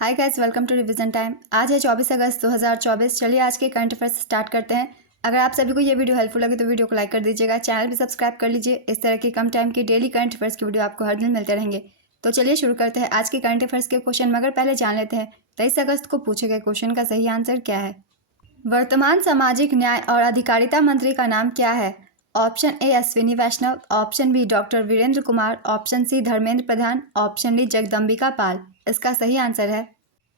Hi guys, welcome to revision time. आज है 24 अगस्त 2024। चलिए आज के करंट अफेयर्स स्टार्ट करते हैं। अगर आप सभी को ये वीडियो हेल्पफुल लगे तो वीडियो को लाइक कर दीजिएगा, चैनल भी सब्सक्राइब कर लीजिए। इस तरह की कम टाइम की डेली करंट अफेयर्स की वीडियो आपको हर दिन मिलते रहेंगे। तो चलिए शुरू करते हैं आज के करंट अफेयर्स के क्वेश्चन। मगर पहले जान लेते हैं 23 अगस्त को पूछे गए क्वेश्चन का सही आंसर क्या है। वर्तमान सामाजिक न्याय और अधिकारिता मंत्री का नाम क्या है। Option A Ashwini Vaishnaw, option B doctor Virendra Kumar, option C Dharmendra Pradhan, option D Jagdambika Pal. इसका सही आंसर है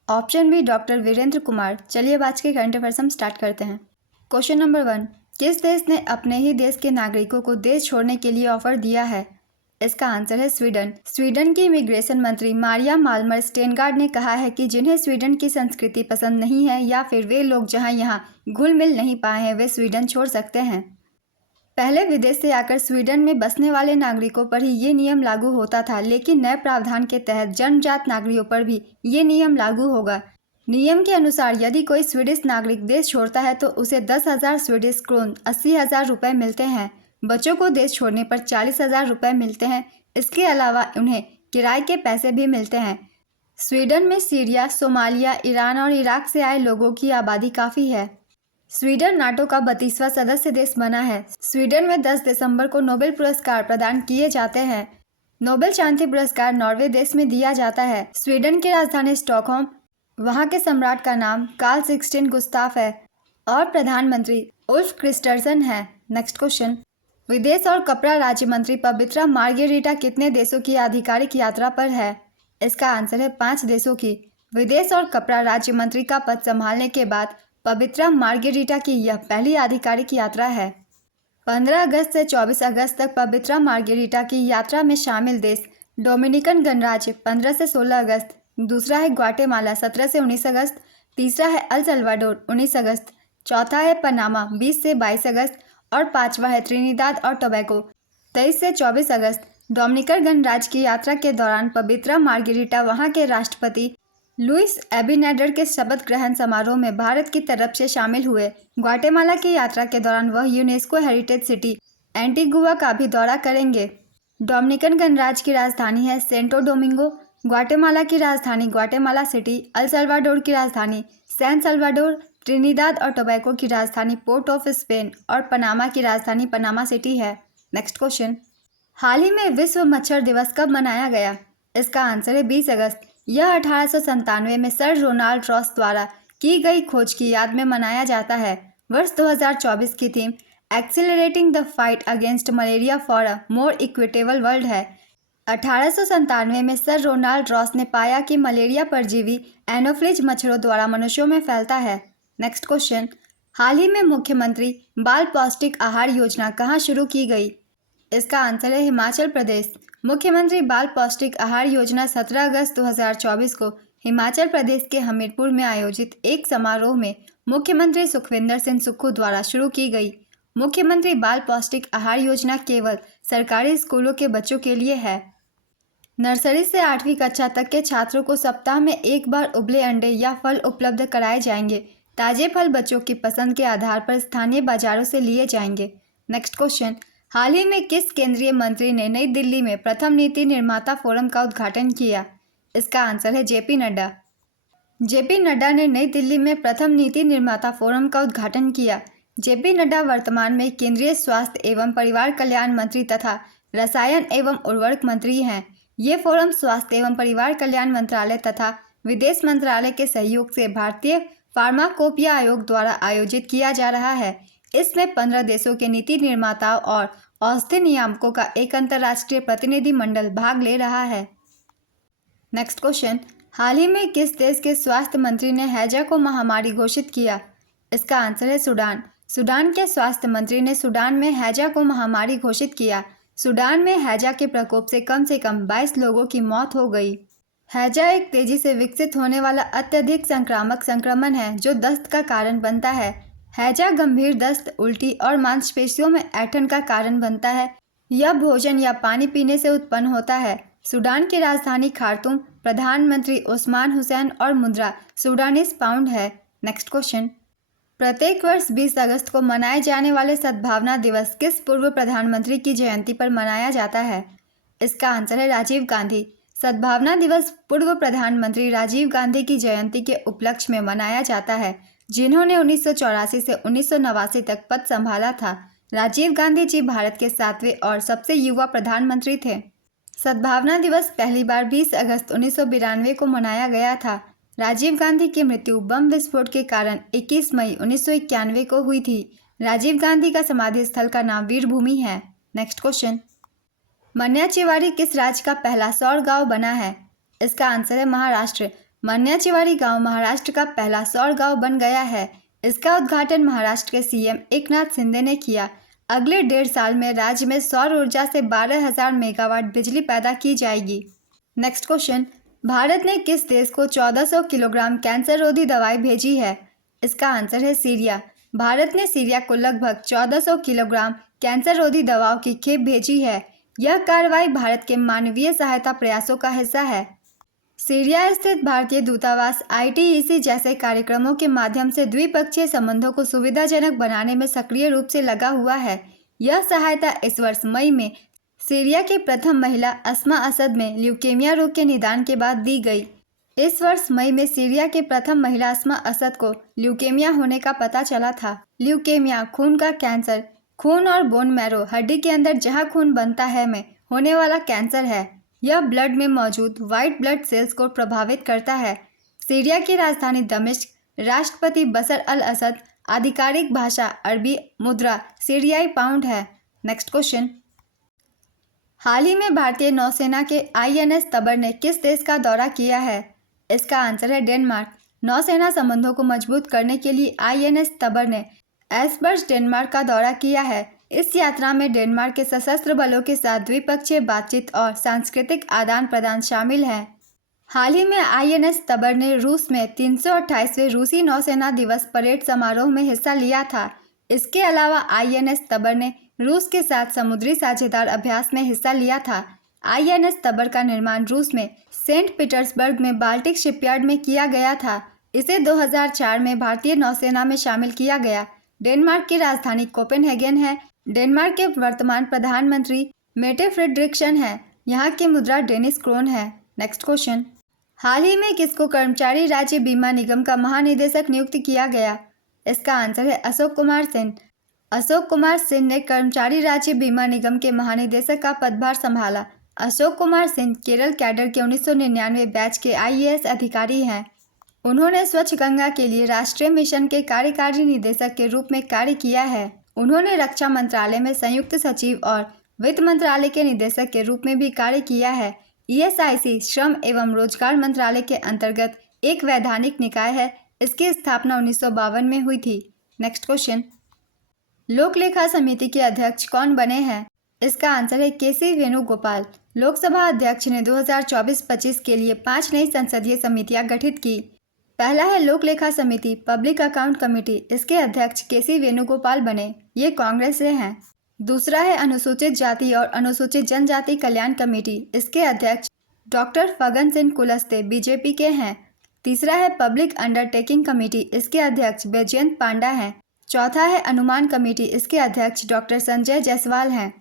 option B doctor Virendra Kumar. चलिए अब आज के करंट अफेयर्स हम स्टार्ट करते हैं। क्वेश्चन नंबर 1, किस देश ने अपने ही देश के नागरिकों को देश छोड़ने के लिए ऑफर दिया है। इसका आंसर है स्वीडन। स्वीडन की इमिग्रेशन मंत्री मारिया माल्मर स्टेनगार्ड ने कहा है कि जिन्हें स्वीडन की संस्कृति पसंद नहीं है या फिर वे लोग जहां यहाँ घुल मिल नहीं पाए हैं वे स्वीडन छोड़ सकते हैं। पहले विदेश से आकर स्वीडन में बसने वाले नागरिकों पर ही ये नियम लागू होता था, लेकिन नए प्रावधान के तहत जन्मजात नागरिकों पर भी ये नियम लागू होगा। नियम के अनुसार यदि कोई स्वीडिश नागरिक देश छोड़ता है तो उसे 10,000 स्वीडिश क्रोन 80,000 रुपये मिलते हैं। बच्चों को देश छोड़ने पर 40,000 रुपये मिलते हैं। इसके अलावा उन्हें किराए के पैसे भी मिलते हैं। स्वीडन में सीरिया, सोमालिया, ईरान और इराक से आए लोगों की आबादी काफ़ी है। स्वीडन नाटो का 32वां सदस्य देश बना है। स्वीडन में 10 दिसंबर को नोबेल पुरस्कार प्रदान किए जाते हैं। नोबेल शांति पुरस्कार नॉर्वे देश में दिया जाता है। स्वीडन की राजधानी स्टॉकहोम, वहां के सम्राट का नाम कार्ल 16 गुस्ताफ है और प्रधानमंत्री उल्फ क्रिस्टर्सन है। नेक्स्ट क्वेश्चन, विदेश और कपड़ा राज्य मंत्री पवित्रा मार्गेरिटा कितने देशों की आधिकारिक यात्रा पर है। इसका आंसर है 5 देशों की। विदेश और कपड़ा राज्य मंत्री का पद संभालने के बाद पवित्रा मार्गेरिटा की यह पहली आधिकारिक यात्रा है। 15 अगस्त से 24 अगस्त तक पवित्रा मार्गेरिटा की यात्रा में शामिल देश डोमिनिकन गणराज्य 15 से 16 अगस्त, दूसरा है ग्वाटेमाला 17 से 19 अगस्त, तीसरा है अल सल्वाडोर 19 अगस्त, चौथा है पनामा 20 से 22 अगस्त और पांचवा है त्रिनिदाद और टोबैगो 23 से 24 अगस्त। डोमिनिकन गणराज्य की यात्रा के दौरान पवित्रा मार्गेरिटा वहां के राष्ट्रपति लुइस एबिनेडर के शपथ ग्रहण समारोह में भारत की तरफ से शामिल हुए। ग्वाटेमाला की यात्रा के दौरान वह यूनेस्को हेरिटेज सिटी एंटीगुआ का भी दौरा करेंगे। डोमिनिकन गणराज्य की राजधानी है सेंटो डोमिंगो। ग्वाटेमाला की राजधानी ग्वाटेमाला सिटी, अल सल्वाडोर की राजधानी सैन सल्वाडोर, ट्रिनिदाद और टोबैगो की राजधानी पोर्ट ऑफ स्पेन और पनामा की राजधानी पनामा सिटी है। नेक्स्ट क्वेश्चन, हाल ही में विश्व मच्छर दिवस कब मनाया गया। इसका आंसर है 20 अगस्त। यह 1897 में सर रोनाल्ड रॉस द्वारा की गई खोज की याद में मनाया जाता है। वर्ष 2024 की theme accelerating the fight against malaria for a more equitable world है। 1897 में सर रोनाल्ड रॉस ने पाया कि मलेरिया परजीवी एनोफ्लिज मच्छरों द्वारा मनुष्यों में फैलता है। नेक्स्ट क्वेश्चन, हाल ही में मुख्यमंत्री बाल पौष्टिक आहार योजना कहाँ शुरू की गई। इसका आंसर है हिमाचल प्रदेश। मुख्यमंत्री बाल पौष्टिक आहार योजना 17 अगस्त 2024 को हिमाचल प्रदेश के हमीरपुर में आयोजित एक समारोह में मुख्यमंत्री सुखविंदर सिंह सुक्खू द्वारा शुरू की गई। मुख्यमंत्री बाल पौष्टिक आहार योजना केवल सरकारी स्कूलों के बच्चों के लिए है। नर्सरी से 8वीं कक्षा तक के छात्रों को सप्ताह में एक बार उबले अंडे या फल उपलब्ध कराए जाएंगे। ताजे फल बच्चों की पसंद के आधार पर स्थानीय बाजारों से लिए जाएंगे। नेक्स्ट क्वेश्चन, हाल ही में किस केंद्रीय मंत्री ने नई दिल्ली में प्रथम नीति निर्माता फोरम का उद्घाटन किया। इसका आंसर है जेपी नड्डा। जेपी नड्डा ने नई दिल्ली में प्रथम नीति निर्माता फोरम का उद्घाटन किया। जेपी नड्डा वर्तमान में केंद्रीय स्वास्थ्य एवं परिवार कल्याण मंत्री तथा रसायन एवं उर्वरक मंत्री हैं। ये फोरम स्वास्थ्य एवं परिवार कल्याण मंत्रालय तथा विदेश मंत्रालय के सहयोग से भारतीय फार्माकोपिया आयोग द्वारा आयोजित किया जा रहा है। इसमें 15 देशों के नीति निर्माताओं और औषधि नियामकों का एक अंतर्राष्ट्रीय प्रतिनिधि मंडल भाग ले रहा है। नेक्स्ट क्वेश्चन, हाल ही में किस देश के स्वास्थ्य मंत्री ने हैजा को महामारी घोषित किया। इसका आंसर है सूडान। सूडान के स्वास्थ्य मंत्री ने सूडान में हैजा को महामारी घोषित किया। सूडान में हैजा के प्रकोप से कम 22 लोगों की मौत हो गई। हैजा एक तेजी से विकसित होने वाला अत्यधिक संक्रामक संक्रमण है जो दस्त का कारण बनता है। हैजा गंभीर दस्त, उल्टी और मांसपेशियों में ऐंठन का कारण बनता है। यह भोजन या पानी पीने से उत्पन्न होता है। सूडान की राजधानी खार्तूम, प्रधानमंत्री ओस्मान हुसैन और मुद्रा सूडानीज पाउंड है। नेक्स्ट क्वेश्चन, प्रत्येक वर्ष 20 अगस्त को मनाए जाने वाले सद्भावना दिवस किस पूर्व प्रधानमंत्री की जयंती पर मनाया जाता है। इसका आंसर है राजीव गांधी। सद्भावना दिवस पूर्व प्रधानमंत्री राजीव गांधी की जयंती के उपलक्ष्य में मनाया जाता है, जिन्होंने 1984 से 1989 तक पद संभाला था। राजीव गांधी जी भारत के 7वें और सबसे युवा प्रधानमंत्री थे। सद्भावना दिवस पहली बार 20 अगस्त 1992 को मनाया गया था। राजीव गांधी की मृत्यु बम विस्फोट के कारण 21 मई 1991 को हुई थी। राजीव गांधी का समाधि स्थल का नाम वीर भूमि है। नेक्स्ट क्वेश्चन, मन्याचेवाड़ी किस राज्य का पहला सौर गांव बना है? इसका आंसर है महाराष्ट्र। मन्याचेवाड़ी गांव महाराष्ट्र का पहला सौर गांव बन गया है। इसका उद्घाटन महाराष्ट्र के सीएम एकनाथ शिंदे ने किया। अगले 1.5 साल में राज्य में सौर ऊर्जा से 12,000 मेगावाट बिजली पैदा की जाएगी। नेक्स्ट क्वेश्चन, भारत ने किस देश को 1400 किलोग्राम कैंसर रोधी दवाई भेजी है? इसका आंसर है सीरिया। भारत ने सीरिया को लगभग 1400 किलोग्राम कैंसर रोधी दवाओं की खेप भेजी है। यह कार्रवाई भारत के मानवीय सहायता प्रयासों का हिस्सा है। सीरिया स्थित भारतीय दूतावास ITEC जैसे कार्यक्रमों के माध्यम से द्विपक्षीय संबंधों को सुविधाजनक बनाने में सक्रिय रूप से लगा हुआ है। यह सहायता इस वर्ष मई में सीरिया की प्रथम महिला अस्मा असद में ल्यूकेमिया रोग के निदान के बाद दी गई। इस वर्ष मई में सीरिया के प्रथम महिला अस्मा असद को ल्यूकेमिया होने का पता चला था। ल्यूकेमिया खून का कैंसर, खून और बोन मैरो हड्डी के अंदर जहां खून बनता है में होने वाला कैंसर है। यह ब्लड में मौजूद वाइट ब्लड सेल्स को प्रभावित करता है। सीरिया की राजधानी दमिश्क, राष्ट्रपति बशर अल असद, आधिकारिक भाषा अरबी, मुद्रा सीरियाई पाउंड है। नेक्स्ट क्वेश्चन, हाल ही में भारतीय नौसेना के INS तबर ने किस देश का दौरा किया है? इसका आंसर है डेनमार्क। नौसेना संबंधों को मजबूत करने के लिए INS तबर ने एस्बर्ग डेनमार्क का दौरा किया है। इस यात्रा में डेनमार्क के सशस्त्र बलों के साथ द्विपक्षीय बातचीत और सांस्कृतिक आदान प्रदान शामिल है। हाल ही में INS तबर ने रूस में 328वें रूसी नौसेना दिवस परेड समारोह में हिस्सा लिया था। इसके अलावा INS तबर ने रूस के साथ समुद्री साझेदार अभ्यास में हिस्सा लिया था। INS तबर का निर्माण रूस में सेंट पीटर्सबर्ग में बाल्टिक शिपयार्ड में किया गया था। इसे 2004 में भारतीय नौसेना में शामिल किया गया। डेनमार्क की राजधानी कोपेनहेगन है। डेनमार्क के वर्तमान प्रधानमंत्री मेटे फ्रेडरिक्सन है। यहाँ की मुद्रा डेनिश क्रोन है। नेक्स्ट क्वेश्चन, हाल ही में किसको कर्मचारी राज्य बीमा निगम का महानिदेशक नियुक्त किया गया? इसका आंसर है अशोक कुमार सिंह। अशोक कुमार सिंह ने कर्मचारी राज्य बीमा निगम के महानिदेशक का पदभार संभाला। अशोक कुमार सिंह केरल कैडर के 1999 बैच के IAS अधिकारी हैं। उन्होंने स्वच्छ गंगा के लिए राष्ट्रीय मिशन के कार्यकारी निदेशक के रूप में कार्य किया है। उन्होंने रक्षा मंत्रालय में संयुक्त सचिव और वित्त मंत्रालय के निदेशक के रूप में भी कार्य किया है। ESIC श्रम एवं रोजगार मंत्रालय के अंतर्गत एक वैधानिक निकाय है। इसकी स्थापना 1952 में हुई थी। नेक्स्ट क्वेश्चन, लोक लेखा समिति के अध्यक्ष कौन बने हैं? इसका आंसर है KC वेणुगोपाल। लोकसभा अध्यक्ष ने 2024-25 के लिए 5 नई संसदीय समितियां गठित की। पहला है लोक लेखा समिति पब्लिक अकाउंट कमेटी। इसके अध्यक्ष KC वेणुगोपाल बने। ये कांग्रेस से हैं। दूसरा है अनुसूचित जाति और अनुसूचित जनजाति कल्याण कमेटी। इसके अध्यक्ष डॉक्टर फगन सिंह कुलस्ते BJP के हैं। तीसरा है पब्लिक अंडरटेकिंग कमेटी। इसके अध्यक्ष बैजयंत पांडा हैं। चौथा है अनुमान कमेटी। इसके अध्यक्ष डॉक्टर संजय जायसवाल हैं।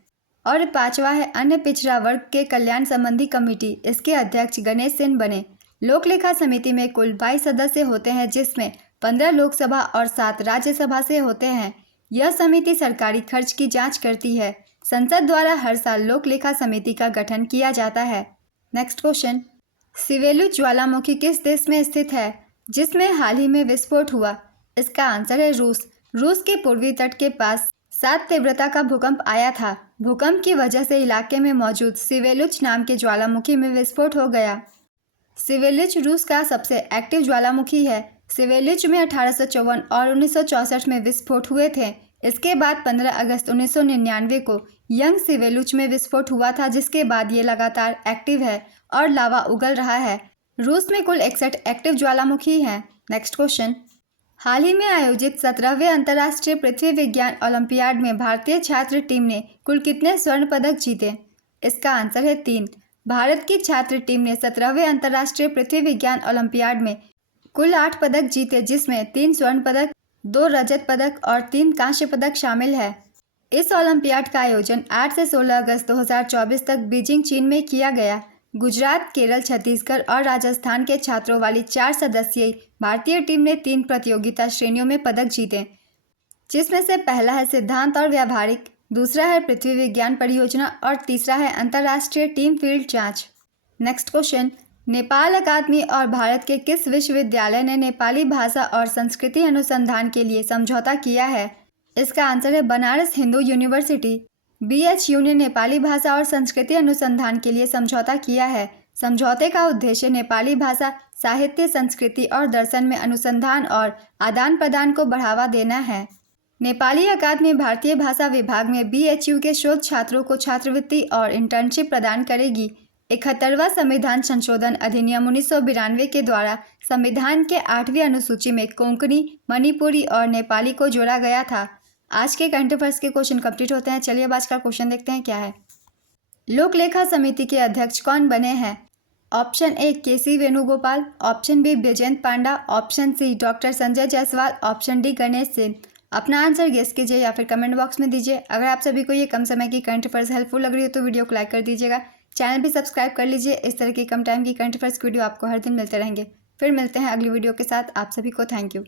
और पांचवा है अन्य पिछड़ा वर्ग के कल्याण संबंधी कमेटी। इसके अध्यक्ष गणेश सिंह बने। लोक लेखा समिति में कुल 22 सदस्य होते हैं, जिसमें 15 लोकसभा और 7 राज्यसभा से होते हैं। यह समिति सरकारी खर्च की जांच करती है। संसद द्वारा हर साल लोक लेखा समिति का गठन किया जाता है। नेक्स्ट क्वेश्चन, सिवेलु ज्वालामुखी किस देश में स्थित है जिसमें हाल ही में विस्फोट हुआ? इसका आंसर है रूस। रूस के पूर्वी तट के पास 7 तीव्रता का भूकंप आया था। भूकंप की वजह से इलाके में मौजूद सिवेलुच नाम के ज्वालामुखी में विस्फोट हो गया। सिवेलुच रूस का सबसे एक्टिव ज्वालामुखी है। सिवेलुच में 1854 और 1964 में विस्फोट हुए थे। इसके बाद 15 अगस्त 1999 को यंग सिवेलुच में विस्फोट हुआ था, जिसके बाद ये लगातार एक्टिव है और लावा उगल रहा है। रूस में कुल 61 एक्टिव ज्वालामुखी हैं। नेक्स्ट क्वेश्चन, हाल ही में आयोजित 17वें अंतर्राष्ट्रीय पृथ्वी विज्ञान ओलंपियाड में भारतीय छात्र टीम ने कुल कितने स्वर्ण पदक जीते? इसका आंसर है 3। भारत की छात्र टीम ने 17वें अंतर्राष्ट्रीय पृथ्वी विज्ञान ओलंपियाड में कुल 8 पदक जीते, जिसमें 3 स्वर्ण पदक, 2 रजत पदक और 3 कांस्य पदक शामिल है। इस ओलंपियाड का आयोजन 8 से 16 अगस्त 2024 तक बीजिंग, चीन में किया गया। गुजरात, केरल, छत्तीसगढ़ और राजस्थान के छात्रों वाली 4 सदस्यीय भारतीय टीम ने 3 प्रतियोगिता श्रेणियों में पदक जीते, जिसमें से पहला है सिद्धांत और व्यावहारिक, दूसरा है पृथ्वी विज्ञान परियोजना और तीसरा है अंतर्राष्ट्रीय टीम फील्ड जांच। नेक्स्ट क्वेश्चन, नेपाल अकादमी और भारत के किस विश्वविद्यालय ने नेपाली भाषा और संस्कृति अनुसंधान के लिए समझौता किया है? इसका आंसर है बनारस हिंदू यूनिवर्सिटी। BHU ने नेपाली भाषा और संस्कृति अनुसंधान के लिए समझौता किया है। समझौते का उद्देश्य नेपाली भाषा, साहित्य, संस्कृति और दर्शन में अनुसंधान और आदान प्रदान को बढ़ावा देना है। नेपाली अकादमी भारतीय भाषा विभाग में BHU के शोध छात्रों को छात्रवृत्ति और इंटर्नशिप प्रदान करेगी। 71वां संविधान संशोधन अधिनियम 1992 के द्वारा संविधान के 8वीं अनुसूची में कोंकणी, मणिपुरी और नेपाली को जोड़ा गया था। आज के करंट अफेयर्स के क्वेश्चन कंप्लीट होते हैं। चलिए अब आज का क्वेश्चन देखते हैं क्या है। लोक लेखा समिति के अध्यक्ष कौन बने हैं? Option A KC Venugopal, option B Baijayant Panda, option C doctor Sanjay Jaiswal, option D Ganesh Singh. अपना आंसर गेस कीजिए या फिर कमेंट बॉक्स में दीजिए। अगर आप सभी को ये कम समय की करंट अफेयर्स हेल्पफुल लग रही हो तो वीडियो को लाइक कर दीजिएगा, चैनल भी सब्सक्राइब कर लीजिए। इस तरह की कम टाइम की करंट अफेयर्स वीडियो आपको हर दिन मिलते रहेंगे। फिर मिलते हैं अगली वीडियो के साथ। आप सभी को थैंक यू।